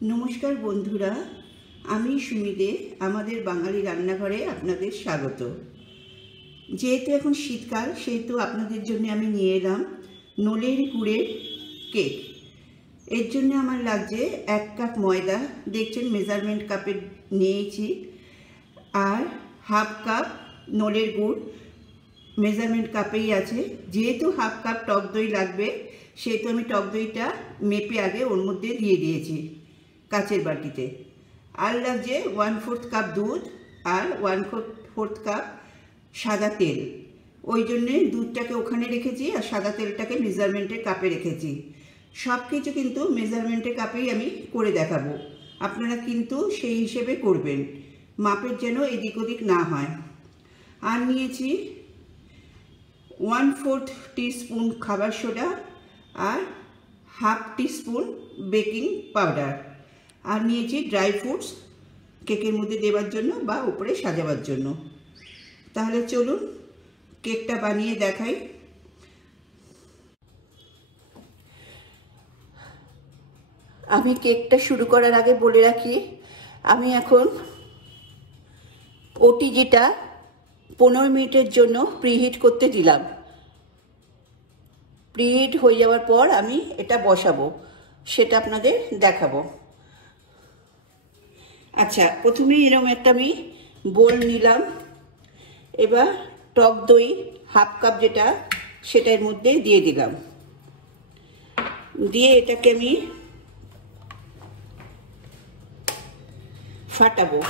नमस्कार बंधुरा आमी सुमी दे आमादेर बांगाली रान्नाघरे आपनादेर स्वागत। जेहेतु एखन शीतकाल सेहेतु आपनादेर जन्य आमी निये एलाम नोलेन गुड़ेर केक। एर जन्य आमार लागछे 1 काप मयदा, देखछेन मेजारमेंट कापे नियेछि, आर हाफ काप नोलेर गुड़ मेजारमेंट कापेई आछे। जेहेतु हाफ काप टक दई लागबे सेहेतु आमी टक दईटा मेपे आगे ओर मध्य दिये दियेछि काचेर बाटीते। आर लागछे 1/4 काप दूध और 1/4 काप सादा तेल। ओई जन्य दूधटाके ओखाने रेखेछि और सादा तेलटाके मेजारमेंटेर कापे रेखेछि। सबकिछु किन्तु मेजारमेंटेर कापेई आमी करे देखाबो, आपनारा किन्तु सेई हिसेबे करबेन, मापेर जेन एदिक ओदिक ना हय। आर नियेछि 1/4 टीस्पून खाबार सोडा और हाफ टीस्पून बेकिंग पाउडार। और नियेछि ड्राई फ्रुट्स केकेर मध्य देवार जन्य बा उपरे साजाबार जन्य। ताहले चलुन केकटा बानिये देखाई। आमी केकटा शुरू करार आगे बोले राखी आमी एखन ओटीजीटा 15 मिनिटेर जन्य प्रिहिट करते दिलाम। प्रिहिट हो जाওয়ার पर आमी एटा बसाबो, सेटा आपनादेर देखाबो। अच्छा प्रथमे एरकम एकटा आमी बोल निलाम। एबार टक दई हाफ काप जेटा सेटा एर मध्य दिए दिलाम, दिए एटाके आमी फाटाबो।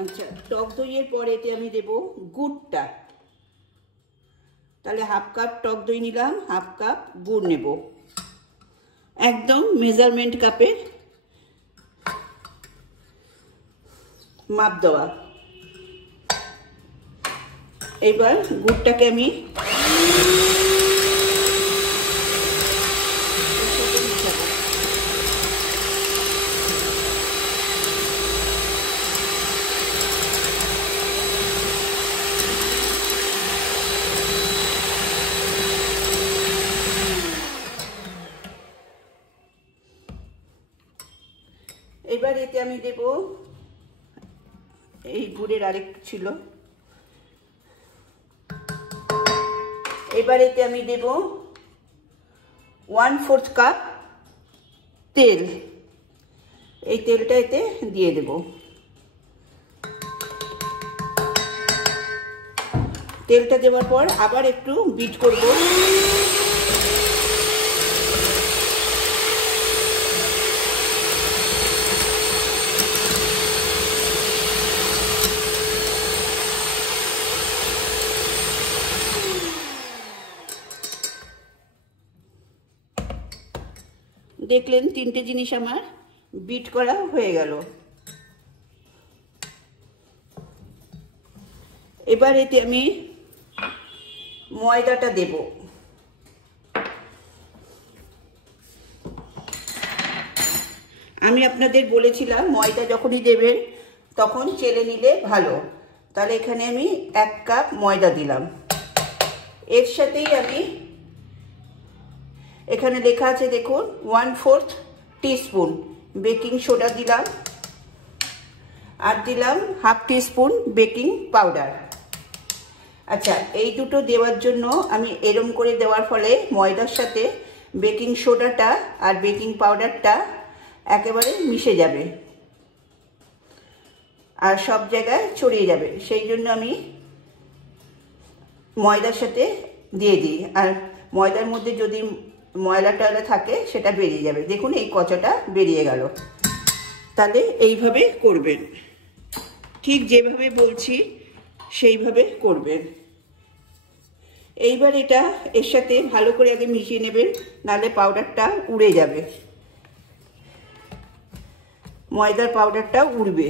अच्छा टक दইয়ের পরে এতে আমি দেব গুড়টা। তাহলে হাফ কাপ টক দই নিলাম, হাফ কাপ গুড় নেব, একদম মেজারমেন্ট কাপে মাপ দেওয়া। এবার গুড়টাকে আমি এবার এতে আমি দেব এই গুড়ের আরেক ছিল। এবার এতে আমি দেব 1/4 কাপ তেল। এই তেলটা এতে দিয়ে দেব। তেলটা দেওয়ার পর আবার একটু বিট করব। देखलें तीनटे जिनिस आमार बीट करा हो गेल। एबार एते आमी मयदाटा देब। आमी आपनादेर बोलेछिलाम मयदा जखोनी देबेन तखन चेले निले भालो। ताहले एखाने आमी 1 काप मयदा दिलाम। एर साथेई आमी एखाने लेखा आछे देखुन 1/4 टीस्पून बेकिंग सोडा दिलाम और दिलाम हाफ टीस्पून बेकिंग पाउडार। अच्छा এই দুটো দেওয়ার জন্য আমি এরকম করে দেওয়ার ফলে ময়দার সাথে বেকিং সোডাটা আর বেকিং পাউডারটা একেবারে মিশে যাবে আর সব জায়গায় ছড়িয়ে যাবে। সেই জন্য আমি ময়দার সাথে দিয়ে দিই। আর ময়দার মধ্যে যদি ময়লা টয়লা থাকে সেটা বেরিয়ে যাবে। দেখুন এই কচাটা বেরিয়ে গেল। তাহলে এইভাবে করবেন, ঠিক যেভাবে বলছি সেইভাবে করবেন। এইবার এটা এর সাথে ভালো করে আগে মিশিয়ে নেবেন, নাহলে পাউডারটা উড়ে যাবে, ময়দার পাউডারটা উড়বে।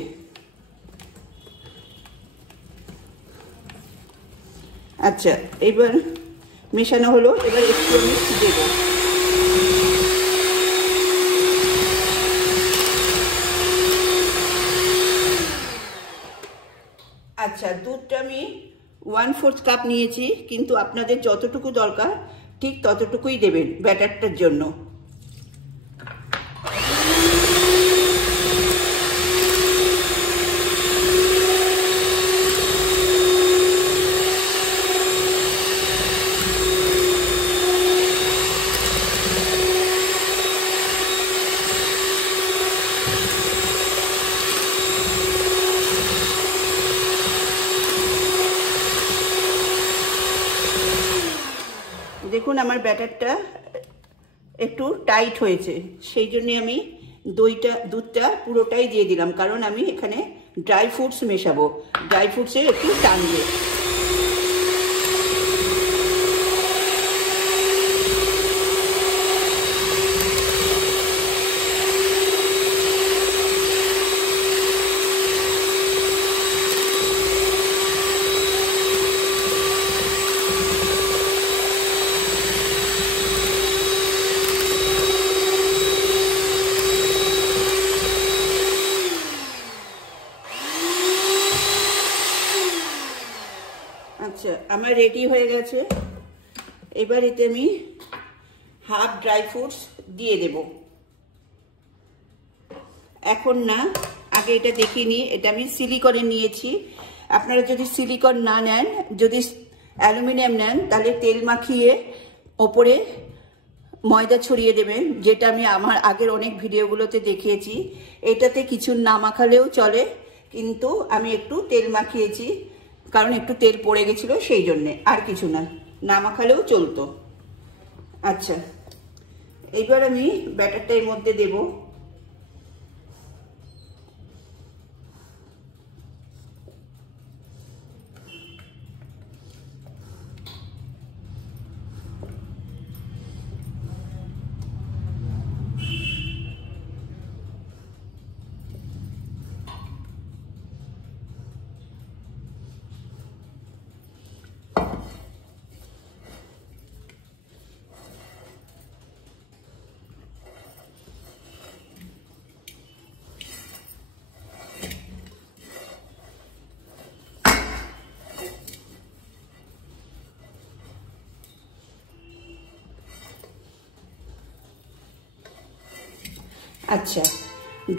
अच्छा एबार মেশানো হলো, এবার একটু আমি দেবো। আচ্ছা, দুধটা আমি 1/4 কাপ নিয়েছি, কিন্তু আপনাদের যতটুকু দরকার ঠিক ততটুকুই দেবেন ব্যাটারটার জন্য। দেখুন আমার ব্যাটারটা একটু টাইট হয়েছে, সেই জন্যে আমি দুধটা পুরোটাই দিয়ে দিলাম, কারণ আমি এখানে ড্রাই ফ্রুটস মেশাবো, ড্রাই ফ্রুটসে একটু টানবে। আচ্ছা, আমার রেডি হয়ে গেছে। এবার এতে আমি হাফ ড্রাই ফ্রুটস দিয়ে দেব। এখন না, আগে এটা দেখিয়ে নিই। এটা আমি সিলিকনে নিয়েছি। আপনারা যদি সিলিকন না নেন, যদি অ্যালুমিনিয়াম নেন, তাহলে তেল মাখিয়ে ওপরে ময়দা ছড়িয়ে দেবেন, যেটা আমি আমার আগের অনেক ভিডিওগুলোতে দেখিয়েছি। এটাতে কিছু না মাখালেও চলে, কিন্তু আমি একটু তেল মাখিয়েছি, কারণ একটু তেল পড়ে গেছিলো, সেই জন্যে, আর কিছু না, না মাখালেও চলতো। আচ্ছা, এইবার আমি ব্যাটারটা এর মধ্যে দেব। আচ্ছা,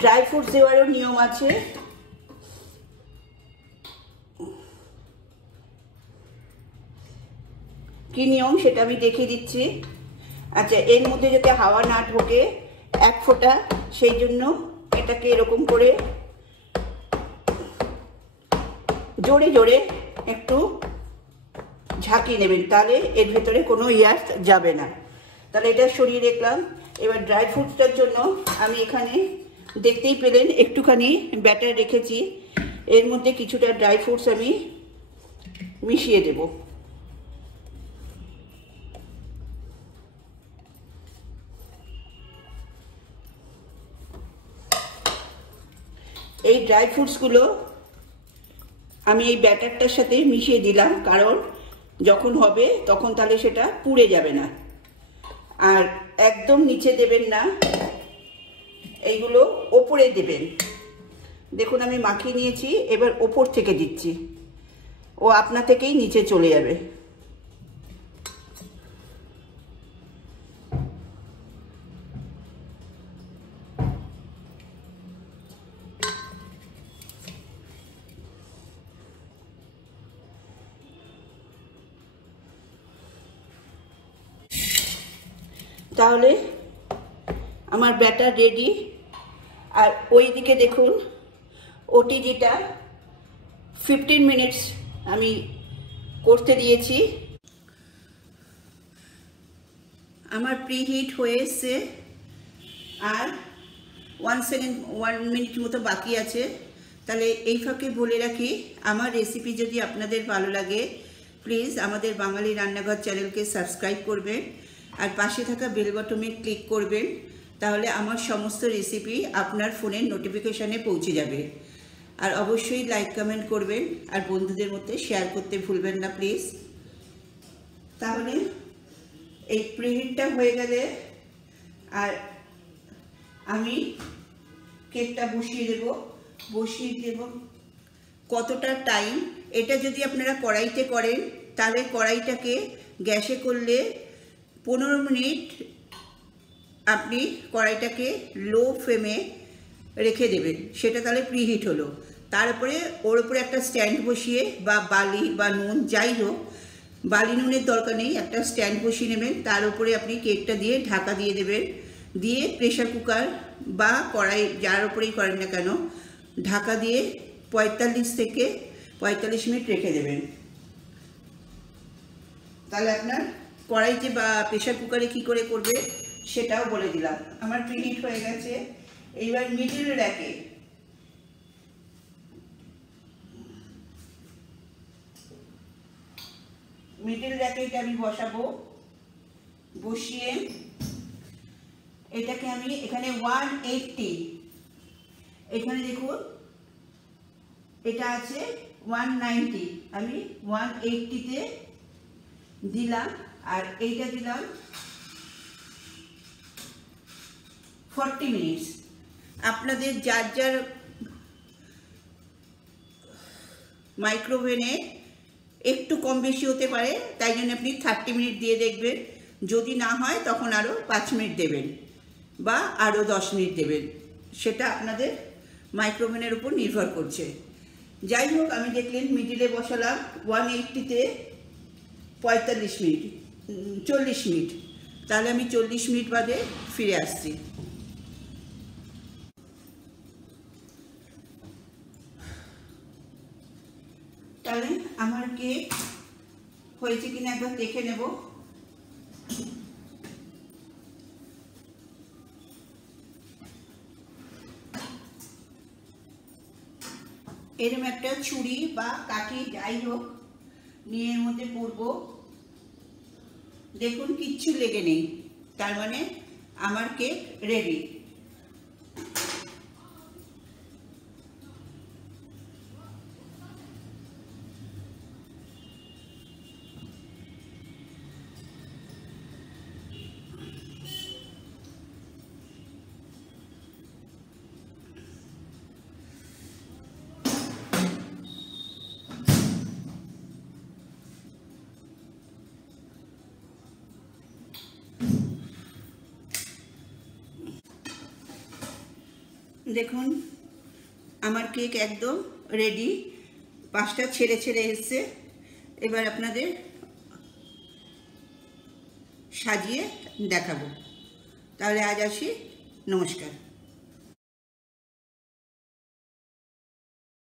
ড্রাই ফ্রুটস দেওয়ারও নিয়ম আছে। কি নিয়ম সেটা আমি দেখিয়ে দিচ্ছি। আচ্ছা, এর মধ্যে যাতে হাওয়া না ঢোকে এক ফোঁটা, সেই জন্য এটাকে এরকম করে জোরে জোরে একটু ঝাঁকিয়ে নেবেন, তাহলে এর ভেতরে কোনো এয়ার যাবে না। তাহলে এটা সরিয়ে রাখলাম। এবার ড্রাই ফ্রুটসটার জন্য আমি এখানে দেখতেই পেলেন একটুখানি ব্যাটার রেখেছি, এর মধ্যে কিছুটা ড্রাই ফ্রুটস আমি মিশিয়ে দেব। এই ড্রাই ফ্রুটসগুলো আমি এই ব্যাটারটার সাথে মিশিয়ে দিলাম, কারণ যখন হবে তখন তাহলে সেটা পুড়ে যাবে না। আর একদম নিচে দেবেন না, এইগুলো ওপরে দেবেন। দেখুন আমি মাখিয়ে নিয়েছি, এবার ওপর থেকে দিচ্ছি, ও আপনা থেকেই নিচে চলে যাবে। তাহলে আমার ব্যাটার রেডি। আর ওই দিকে দেখুন ওটিজিটা 15 মিনিটস আমি করতে দিয়েছি। আমার প্রিহিট হয়ে এসছে, আর 1 মিনিট মতো বাকি আছে। তাহলে এই ফাঁকে বলে রাখি, আমার রেসিপি যদি আপনাদের ভালো লাগে, প্লিজ আমাদের বাঙালি রান্নাঘর চ্যানেলকে সাবস্ক্রাইব করবেন, আর পাশে থাকা বেল বাটনে ক্লিক করবেন, তাহলে আমার সমস্ত রেসিপি আপনার ফোনের নোটিফিকেশানে পৌঁছে যাবে। আর অবশ্যই লাইক কমেন্ট করবেন, আর বন্ধুদের মধ্যে শেয়ার করতে ভুলবেন না প্লিজ। তাহলে এই প্রিহিটটা হয়ে গেলে আর আমি কেকটা বসিয়ে দেব। কতটা টাইম, এটা যদি আপনারা কড়াইতে করেন তাহলে কড়াইটাকে গ্যাসে করলে 15 মিনিট আপনি কড়াইটাকে লো ফ্লেমে রেখে দেবেন, সেটা তাহলে প্রিহিট হলো। তারপরে ওর উপরে একটা স্ট্যান্ড বসিয়ে বা বালি বা নুন যাই হোক, বালি নুনের দরকার নেই, একটা স্ট্যান্ড বসিয়ে নেবেন, তার উপরে আপনি কেকটা দিয়ে ঢাকা দিয়ে দেবেন, দিয়ে প্রেশার কুকার বা কড়াই যার উপরেই করেন না কেন ঢাকা দিয়ে 45 থেকে 45 মিনিট রেখে দেবেন। তাহলে আপনার কড়াইতে বা প্রেশার কুকারে কী করে করবে সেটাও বলে দিলাম। আমার প্রিহিট হয়ে গেছে। এইবার মিডল র্যাকে এটা আমি বসাবো। বসিয়ে এটাকে আমি এখানে 180, এখানে দেখুন এটা আছে 190, আমি 180-তে দিলাম আর এইটা দিলাম 40 মিনিটস। আপনাদের যার যার মাইক্রোওভেনে একটু কম বেশি হতে পারে, তাই জন্য আপনি 30 মিনিট দিয়ে দেখবেন, যদি না হয় তখন আরও 5 মিনিট দেবেন বা আরও 10 মিনিট দেবেন, সেটা আপনাদের মাইক্রোওভেনের উপর নির্ভর করছে। যাই হোক, আমি দেখলেন মিডিলে বসালাম 180-তে 45 মিনিট 40 মিনিট, তাহলে আমি 40 মিনিট বাদে ফিরে আসছি। তাহলে আমার কেক হয়েছে কিনা একবার দেখে নেব। এরকম একটা ছুরি বা কাঠি যাই হোক নিয়ে এর মধ্যে পড়ব। দেখুন কিচ্ছু লেগে নেই, তার মানে আমার কেক রেডি। দেখুন আমার কেক একদম রেডি, পাশটা ছেড়ে ছেড়ে এসছে। এবার আপনাদের সাজিয়ে দেখাবো। তাহলে আজ আসি, নমস্কার।